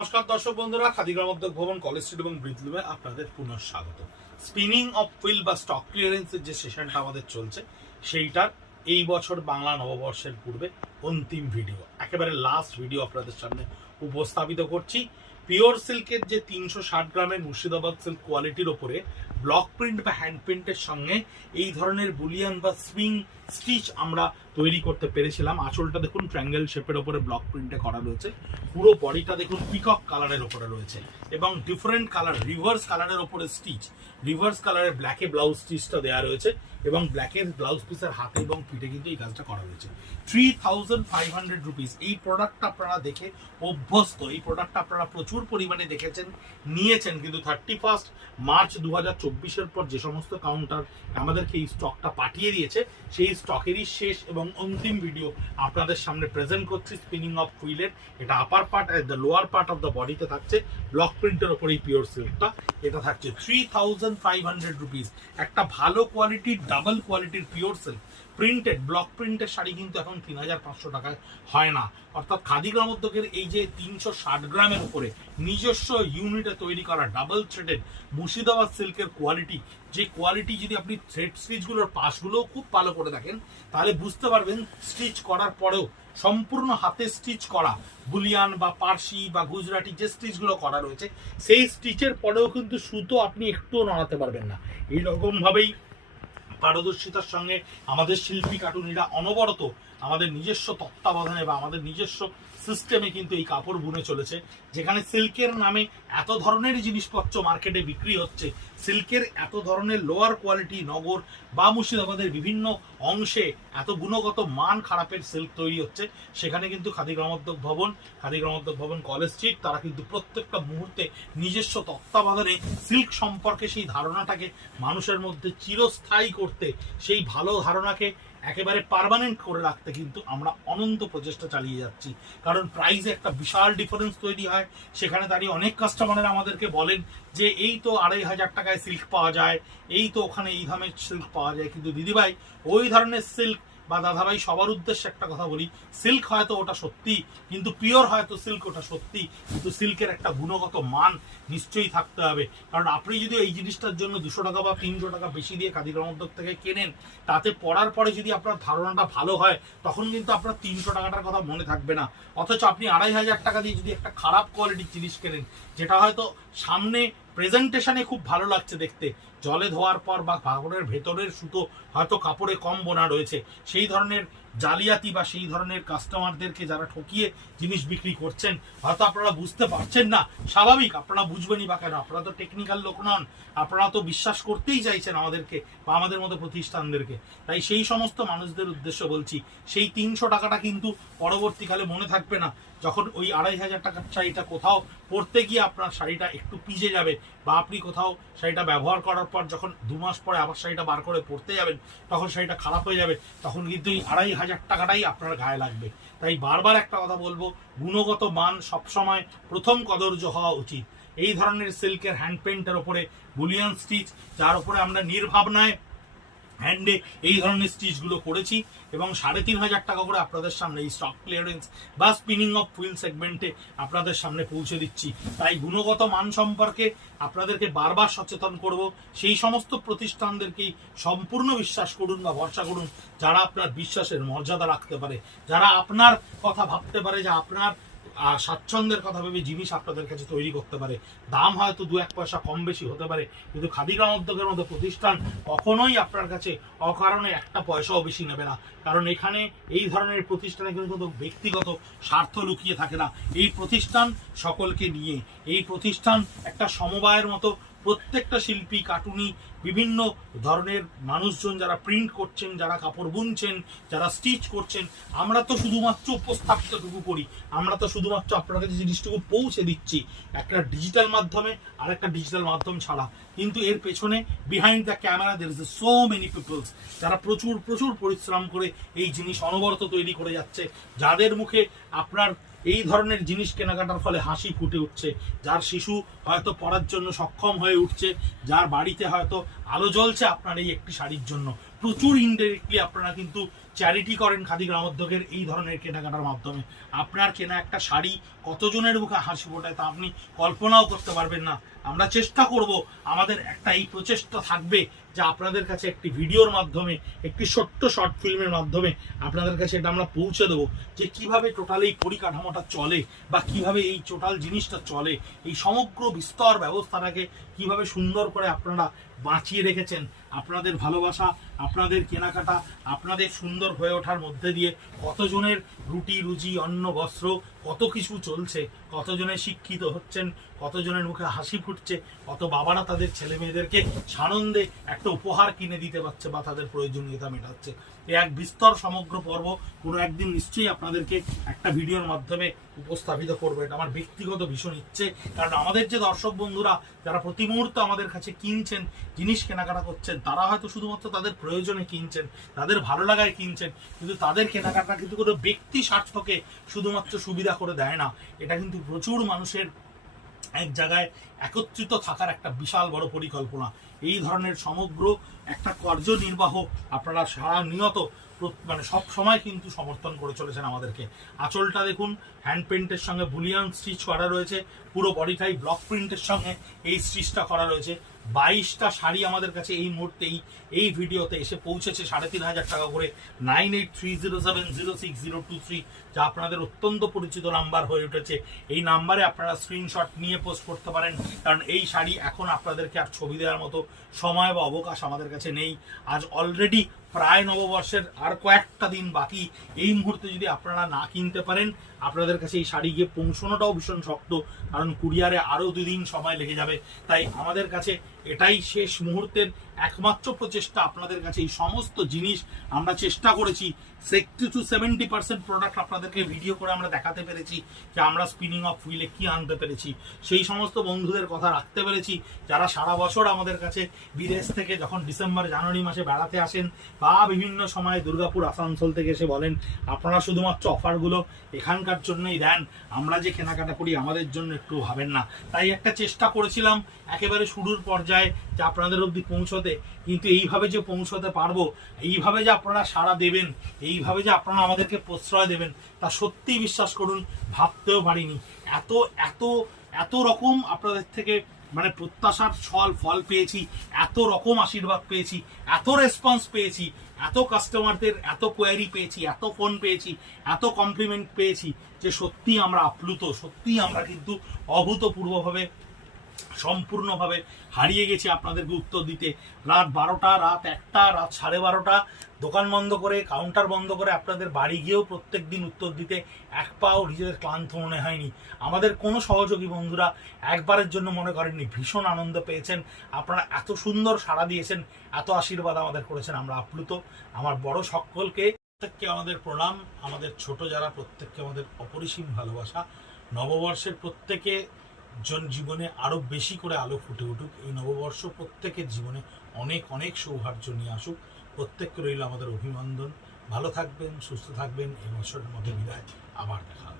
নমস্কার দর্শক বন্ধুরা, খাদি গ্রামোদ্যোগ ভবন, কলেজ স্ট্রিট এবং ব্রিথলুমে আপনাদের পুনঃ স্বাগত। স্পিনিং অফ হুইল বা স্টক ক্লিয়ারেন্সের যে সেশনটা আমাদের চলছে, সেইটার এই বছর বাংলা নববর্ষের পূর্বে অন্তিম ভিডিও, একেবারে লাস্ট ভিডিও আপনাদের সামনে উপস্থাপিত করছি। পিওর সিল্কের যে 360 গ্রামের মুর্শিদাবাদ সিল্ক কোয়ালিটির ওপরে ব্লক প্রিন্ট বা হ্যান্ড প্রিন্টের সঙ্গে এই ধরনের বুলিয়ান বা সুইং স্টিচ আমরা তৈরি করতে পেরেছিলাম। আঁচলটা দেখুন ট্রায়াঙ্গেল শেপের ওপরে ব্লক প্রিন্টে করা রয়েছে, পুরো বডিটা দেখুন পিকক কালারের ওপরে রয়েছে এবং ডিফারেন্ট কালার রিভার্স কালারের ওপরে স্টিচ, রিভার্স কালারের ব্ল্যাকে ব্লাউজ স্টিচটা দেওয়া রয়েছে এবং ব্ল্যাকের ব্লাউজ পিসের হাতে এবং পিঠে কিন্তু এই কাজটা করা রয়েছে। 3500 রুপিস। এই প্রোডাক্টটা আপনারা দেখে অভ্যস্ত, এই প্রোডাক্টটা আপনারা প্রচুর পরিমাণে দেখেছেন, নিয়েছেন, কিন্তু 31 মার্চ 2024-এর পর যে সমস্ত কাউন্টার আমাদেরকে এই স্টকটা পাঠিয়ে দিয়েছে, সেই স্টকেরই শেষ এবং অন্তিম ভিডিও আপনাদের সামনে প্রেজেন্ট করছি। স্পিনিং অফ হুইলের এটা আপার part, the lower part of the বডিতে থাকছে ব্লক প্রিন্টের ওপর এই পিওর সিল্কটা, এটা থাকছে 3500 রুপিস। একটা ভালো কোয়ালিটির ডাবল কোয়ালিটির পিওর সিল্ক প্রিন্টেড ব্লক প্রিন্টের শাড়ি কিন্তু এখন 3500 টাকায় হয় না। অর্থাৎ খাদি গ্রামোদ্যোগের এই যে 360 গ্রামের উপরে নিজস্ব ইউনিটে তৈরি করা ডাবল থ্রেডেড মুর্শিদাবাদ সিল্কের কোয়ালিটি, যে কোয়ালিটি যদি আপনি থ্রেড স্টিচগুলোর পাশগুলোও খুব ভালো করে দেখেন তাহলে বুঝতে পারবেন স্টিচ করার পরেও সম্পূর্ণ হাতে স্টিচ করা বুলিয়ান বা পার্সি বা গুজরাটি যে স্টিচগুলো করা রয়েছে, সেই স্টিচের পরেও কিন্তু সুতো আপনি একটুও নড়াতে পারবেন না। এইরকম ভাবেই পারদর্শিতার সঙ্গে আমাদের শিল্পী কাটুনিরা অনবরত আমাদের নিজস্ব তত্ত্বাবধানে বা আমাদের নিজস্ব সিস্টেমে কিন্তু এই কাপড় বুনে চলেছে। যেখানে সিল্কের নামে এত ধরনের জিনিসপত্র মার্কেটে বিক্রি হচ্ছে, সিল্কের এত ধরনের লোয়ার কোয়ালিটি নগর বা মুর্শিদাবাদের বিভিন্ন অংশে এত গুণগত মান খারাপের সিল্ক তৈরি হচ্ছে, সেখানে কিন্তু খাদি গ্রামোদ্যোগ ভবন কলেজ স্ট্রিট তারা কিন্তু প্রত্যেকটা মুহূর্তে নিজস্ব তত্ত্বাবধানে সিল্ক সম্পর্কে সেই ধারণাটাকে মানুষের মধ্যে চিরস্থায়ী করতে, সেই ভালো ধারণাকে একেবারে পার্মানেন্ট করে রাখতে কিন্তু আমরা অনন্ত প্রচেষ্টা চালিয়ে যাচ্ছি। কারণ প্রাইসে একটা বিশাল ডিফারেন্স তৈরি হয়। সেখানে দাঁড়িয়ে অনেক কাস্টমাররা আমাদেরকে বলেন যে এই তো 2500 টাকায় সিল্ক পাওয়া যায়, এই তো ওখানে এই দামের সিল্ক পাওয়া যায়, কিন্তু দিদিভাই ওই ধরনের সিল্ক বা দাদাভাই সবার উদ্দেশ্যে একটা কথা বলি, সিল্ক হয়তো ওটা সত্যি, কিন্তু পিওর হয়তো সিল্ক ওটা সত্যি, কিন্তু সিল্কের একটা গুণগত মান নিশ্চয়ই থাকতে হবে। কারণ আপনি যদি এই জিনিসটার জন্য 200 টাকা বা 300 টাকা বেশি দিয়ে খাদি গ্রামোদ্যোগ থেকে কেনেন, তাতে পড়ার পরে যদি আপনার ধারণাটা ভালো হয় তখন কিন্তু আপনার 300 টাকাটার কথা মনে থাকবে না। অথচ আপনি 2500 টাকা দিয়ে যদি একটা খারাপ কোয়ালিটির জিনিস কেনেন, যেটা হয়তো সামনে প্রেজেন্টেশনে খুব ভালো লাগছে দেখতে, জলে ধোয়ার পর বা কাপড়ের ভেতরের সুতো হয়তো কাপড়ে কম বোনা রয়েছে, সেই ধরনের জালিয়াতি বা সেই ধরনের কাস্টমারদেরকে যারা ঠকিয়ে জিনিস বিক্রি করছেন, হয়তো আপনারা বুঝতে পারছেন না। স্বাভাবিক, আপনারা বুঝবেনই বা কেন, আপনারা তো টেকনিক্যাল লোক নন, আপনারা তো বিশ্বাস করতেই চাইছেন আমাদেরকে বা আমাদের মতো প্রতিষ্ঠানদেরকে। তাই সেই সমস্ত মানুষদের উদ্দেশ্য বলছি, সেই 300 টাকাটা কিন্তু পরবর্তীকালে মনে থাকবে না। যখন ওই 2500 টাকার শাড়িটা কোথাও পরতে গিয়ে আপনার শাড়িটা একটু পিজে যাবে, বা আপনি কোথাও শাড়িটা ব্যবহার করার পর যখন 2 মাস পরে আবার শাড়িটা বার করে পরতে যাবেন, তখন শাড়িটা খারাপ হয়ে যাবে, তখন কিন্তু এই 2500 টাকাটাই আপনার গায়ে লাগবে। তাই বারবার একটা কথা বলবো, গুণগত মান সবসময় প্রথম কদর্য হওয়া উচিত। এই ধরনের সিল্কের হ্যান্ড পেন্টের ওপরে বুলিয়ান স্টিচ, যার উপরে আমরা নির্ভাবনায় হ্যান্ডে এই ধরনের স্টিচগুলো করেছি এবং 3500 টাকা করে আপনাদের সামনে এই স্টক ক্লিয়ারেন্স বা স্পিনিং অফ হুইল সেগমেন্টে আপনাদের সামনে পৌঁছে দিচ্ছি। তাই গুণগত মান সম্পর্কে আপনাদেরকে বারবার সচেতন করব। সেই সমস্ত প্রতিষ্ঠানদেরকেই সম্পূর্ণ বিশ্বাস করুন বা ভরসা করুন যারা আপনার বিশ্বাসের মর্যাদা রাখতে পারে, যারা আপনার কথা ভাবতে পারে, যে আপনার স্বাচ্ছন্দ্যের কথা ভেবে জিনিস আপনাদের কাছে তৈরি করতে পারে। দাম হয়তো 2-1 পয়সা কম বেশি হতে পারে, কিন্তু খাদি গ্রামোদ্যোগের মতো প্রতিষ্ঠান কখনোই আপনার কাছে অকারণে 1 পয়সাও বেশি নেবে না। কারণ এখানে এই ধরনের প্রতিষ্ঠানে কিন্তু ব্যক্তিগত স্বার্থ লুকিয়ে থাকে না। এই প্রতিষ্ঠান সকলকে নিয়ে, এই প্রতিষ্ঠান একটা সমবায়ের মতো। প্রত্যেকটা শিল্পী কাটুনি, বিভিন্ন ধরনের মানুষজন যারা প্রিন্ট করছেন, যারা কাপড় বুনছেন, যারা স্টিচ করছেন, আমরা তো শুধুমাত্র উপস্থাপিতটুকু করি, আমরা তো শুধুমাত্র আপনার কাছে জিনিসটুকু পৌঁছে দিচ্ছি একটা ডিজিটাল মাধ্যমে আর একটা ডিজিটাল মাধ্যম ছাড়া। কিন্তু এর পেছনে বিহাইন্ড দ্য ক্যামেরা দের ইজ সো মেনি পিপলস, যারা প্রচুর প্রচুর পরিশ্রম করে এই জিনিস অনবরত তৈরি করে যাচ্ছে, যাদের মুখে আপনার এই ধরনের জিনিস কেনাকাটার ফলে হাসি ফুটে উঠছে, যার শিশু হয়তো পড়ার জন্য সক্ষম হয়ে উঠছে, যার বাড়িতে হয়তো আলো জ্বলছে আপনার এই একটি শাড়ির জন্য। প্রচুর ইনডাইরেক্টলি আপনারা কিন্তু চ্যারিটি করেন খাদি গ্রামোদ্যোগের এই ধরনের কেনাকাটার মাধ্যমে। আপনার কেনা একটা শাড়ি কতজনের মুখে হাসি ফোটায় তা আপনি কল্পনাও করতে পারবেন না। আমরা চেষ্টা করব, আমাদের একটা এই প্রচেষ্টা থাকবে যে আপনাদের কাছে একটি ভিডিওর মাধ্যমে, একটি ছোট্ট শর্ট ফিল্মের মাধ্যমে আপনাদের কাছে এটা আমরা পৌঁছে দেবো যে কিভাবে টোটাল এই পরিকাঠামোটা চলে বা কিভাবে এই টোটাল জিনিসটা চলে, এই সমগ্র বিস্তর ব্যবস্থাটাকে কিভাবে সুন্দর করে আপনারা বাঁচিয়ে রেখেছেন। আপনাদের ভালোবাসা, আপনাদের কেনাকাটা, আপনাদের সুন্দর হয়ে ওঠার মধ্যে দিয়ে কতজনের রুটি রুজি অন্ন বস্ত্র কত কিছু চলছে, কতজনের শিক্ষিত হচ্ছেন, কতজনের মুখে হাসি ফুটছে, কত বাবারা তাদের ছেলে মেয়েদেরকে সানন্দে একটা উপহার কিনে দিতে পারছে বা তাদের প্রয়োজনীয়তা মেটাচ্ছে। এই এক বিস্তর সমগ্র পর্ব কোনো একদিন নিশ্চয়ই আপনাদেরকে একটা ভিডিওর মাধ্যমে উপস্থাপিত করবো। এটা আমার ব্যক্তিগত ভীষণ ইচ্ছে, কারণ আমাদের যে দর্শক বন্ধুরা যারা প্রতি মুহূর্তে আমাদের কাছে কিনছেন, জিনিস কেনাকাটা করছেন, তারা হয়তো শুধুমাত্র তাদের প্রয়োজনে কিনছেন, তাদের ভালো লাগায় কিনছেন, কিন্তু তাদের কেনাকাটা কিন্তু কোনো ব্যক্তি স্বার্থকে শুধুমাত্র সুবিধা করে দেয় না। এটা কিন্তু প্রচুর মানুষের এক জায়গায় একত্রিত থাকার একটা বিশাল বড় পরিকল্পনা। এই ধরনের সমগ্র একটা কার্যনির্বাহ আপনারা সারা নিয়ত মানে সব সময় কিন্তু সমর্থন করে চলেছেন আমাদেরকে। আঁচলটা দেখুন হ্যান্ড পেন্টের সঙ্গে বুলিয়ান স্টিচ করা রয়েছে, পুরো বডিটাই ব্লক প্রিন্টের সঙ্গে এই স্টিচটা করা রয়েছে। 22টা শাড়ি আমাদের কাছে এই মুহূর্তেই এই ভিডিওতে এসে পৌঁছেছে 3,500 টাকা করে। 9830706023 যা আপনাদের অত্যন্ত পরিচিত নাম্বার হয়ে উঠেছে। এই নাম্বারে আপনারা স্ক্রিনশট নিয়ে পোস্ট করতে পারেন, কারণ এই শাড়ি এখন আপনাদেরকে আর ছবি দেওয়ার মতো সময় বা অবকাশ আমাদের কাছে নেই। আজ অলরেডি প্রায় নববর্ষের আর কয়েকটা দিন বাকি। এই মুহূর্তে যদি আপনারা না কিনতে পারেন, আপনাদের কাছে এই শাড়ি গিয়ে পৌঁছানোটাও ভীষণ শক্ত, কারণ কুরিয়ারে আরও 2 দিন সময় লেগে যাবে। তাই আমাদের কাছে এটাই শেষ মুহূর্তের একমাত্র প্রচেষ্টা। আপনাদের কাছে এই সমস্ত জিনিস আমরা চেষ্টা করেছি 60-70% প্রোডাক্ট আপনাদেরকে ভিডিও করে আমরা দেখাতে পেরেছি যে আমরা স্পিনিং অফ হুইলে কি আনতে পেরেছি। সেই সমস্ত বন্ধুদের কথা রাখতে পেরেছি যারা সারা বছর আমাদের কাছে বিদেশ থেকে যখন ডিসেম্বর জানুয়ারি মাসে বেড়াতে আসেন বা বিভিন্ন সময় দুর্গাপুর আসানসোল থেকে এসে বলেন আপনারা শুধুমাত্র অফারগুলো এখানকার জন্যই দেন, আমরা যে কেনাকাটা করি আমাদের জন্য একটু ভাবেন না। তাই একটা চেষ্টা করেছিলাম একেবারে শুরুর পর্যায়ে যে আপনাদের অবধি পৌঁছতে, কিন্তু এইভাবে যে পৌঁছতে পারবো, এইভাবে যে আপনারা সাড়া দেবেন, এইভাবে যে আপনারা আমাদেরকে প্রশ্রয় দেবেন, তা সত্যিই বিশ্বাস করুন ভাবতেও পারিনি। এত এত এত রকম আপনাদের থেকে মানে প্রত্যাশার ফল পেয়েছি, এত রকম আশীর্বাদ পেয়েছি, এত রেসপন্স পেয়েছি, এত কাস্টমারদের এত কোয়ারি পেয়েছি, এত ফোন পেয়েছি, এত কমপ্লিমেন্ট পেয়েছি যে সত্যি আমরা আপ্লুত, সত্যি আমরা কিন্তু অভূতপূর্বভাবে সম্পূর্ণভাবে হারিয়ে গেছি আপনাদেরকে উত্তর দিতে। রাত 12টা, রাত 1টা, রাত 12:30 দোকান বন্ধ করে, কাউন্টার বন্ধ করে আপনাদের বাড়ি গিয়েও প্রত্যেক দিন উত্তর দিতে এক পাও নিজেদের ক্লান্ত মনে হয়নি। আমাদের কোনো সহযোগী বন্ধুরা একবারের জন্য মনে করেননি, ভীষণ আনন্দ পেয়েছেন। আপনারা এত সুন্দর সাড়া দিয়েছেন, এত আশীর্বাদ আমাদের করেছেন, আমরা আপ্লুত। আমার বড় সকলকে প্রত্যেককে আমাদের প্রণাম, আমাদের ছোট যারা প্রত্যেককে আমাদের অপরিসীম ভালোবাসা। নববর্ষের প্রত্যেকে জীবনে আরো বেশি করে আলো ফুটে উঠুক। এই নববর্ষ প্রত্যেকের জীবনে অনেক অনেক সৌভাগ্য নিয়ে আসুক। প্রত্যেককে রইল আমাদের অভিনন্দন। ভালো থাকবেন, সুস্থ থাকবেন। এই বছরের মধ্যে বিদায়, আবার দেখা হবে।